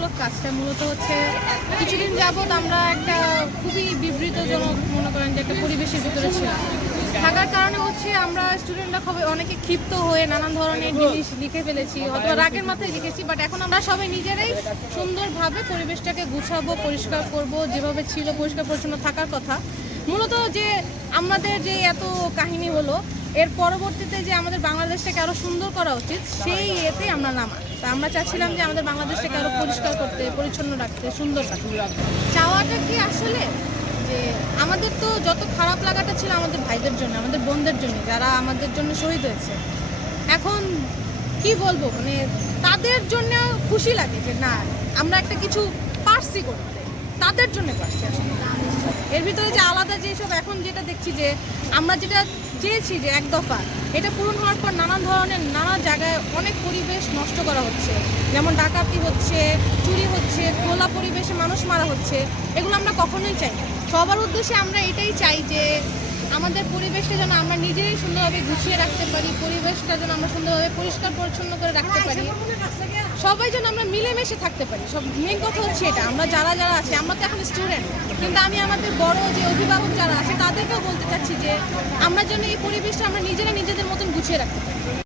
সচেতনতামূলক কাজটা মূলত হচ্ছে কিছুদিন যাবৎ আমরা একটা খুবই বিবৃতজনক মনে করেন যে একটা পরিবেশের ভিতরে ছিলাম। থাকার কারণে হচ্ছে আমরা স্টুডেন্টরা খুবই অনেকে ক্ষিপ্ত হয়ে নানান ধরনের জিনিস লিখে ফেলেছি, অথবা রাগের মাথায় লিখেছি বাট এখন আমরা সবাই নিজেরাই সুন্দরভাবে পরিবেশটাকে গুছাবো, পরিষ্কার করব, যেভাবে ছিল পরিষ্কার পরিচ্ছন্ন থাকার কথা। মূলত যে আমাদের যে এত কাহিনী হলো, এর পরবর্তীতে যে আমাদের বাংলাদেশটাকে আরও সুন্দর করা উচিত, সেই এতে আমরা নামা। তা আমরা চাচ্ছিলাম যে আমাদের বাংলাদেশটাকে আরও পরিষ্কার করতে, পরিচ্ছন্ন রাখতে, সুন্দর রাখতে। চাওয়াটা কি আসলে? যে আমাদের তো যত খারাপ লাগাটা ছিল আমাদের ভাইদের জন্য, আমাদের বোনদের জন্য, যারা আমাদের জন্য শহীদ হয়েছে। এখন কি বলব মানে তাদের জন্য খুশি লাগে যে, না, আমরা একটা কিছু পারছি করতে। তাদের জন্য পারছি আসলে। এর ভিতরে যে আলাদা যেসব এখন যেটা দেখছি যে আমরা যেটা চেয়েছি যে এক দফা, এটা পূরণ হওয়ার পর নানান ধরনের নানা জায়গায় অনেক পরিবেশ নষ্ট করা হচ্ছে। যেমন ডাকাতি হচ্ছে, চুরি হচ্ছে, খোলা পরিবেশে মানুষ মারা হচ্ছে, এগুলো আমরা কখনোই চাই সবার উদ্দেশ্যে আমরা এটাই চাই যে আমাদের পরিবেশটা যেন আমরা নিজেরাই সুন্দরভাবে গুছিয়ে রাখতে পারি পরিবেশটা যেন আমরা সুন্দরভাবে পরিষ্কার পরিচ্ছন্ন করে রাখতে পারি। সবাই যেন আমরা মিলেমিশে থাকতে পারি। সব মেন কথা হচ্ছে এটা আমরা যারা যারা আছি আমরা তো এখন স্টুডেন্ট কিন্তু আমি আমাদের বড় যে অভিভাবক যারা আছে তাদেরকেও বলতে চাচ্ছি যে আমরা যেন এই পরিবেশটা আমরা নিজেরা নিজেদের মতন গুছিয়ে রাখতে পারি।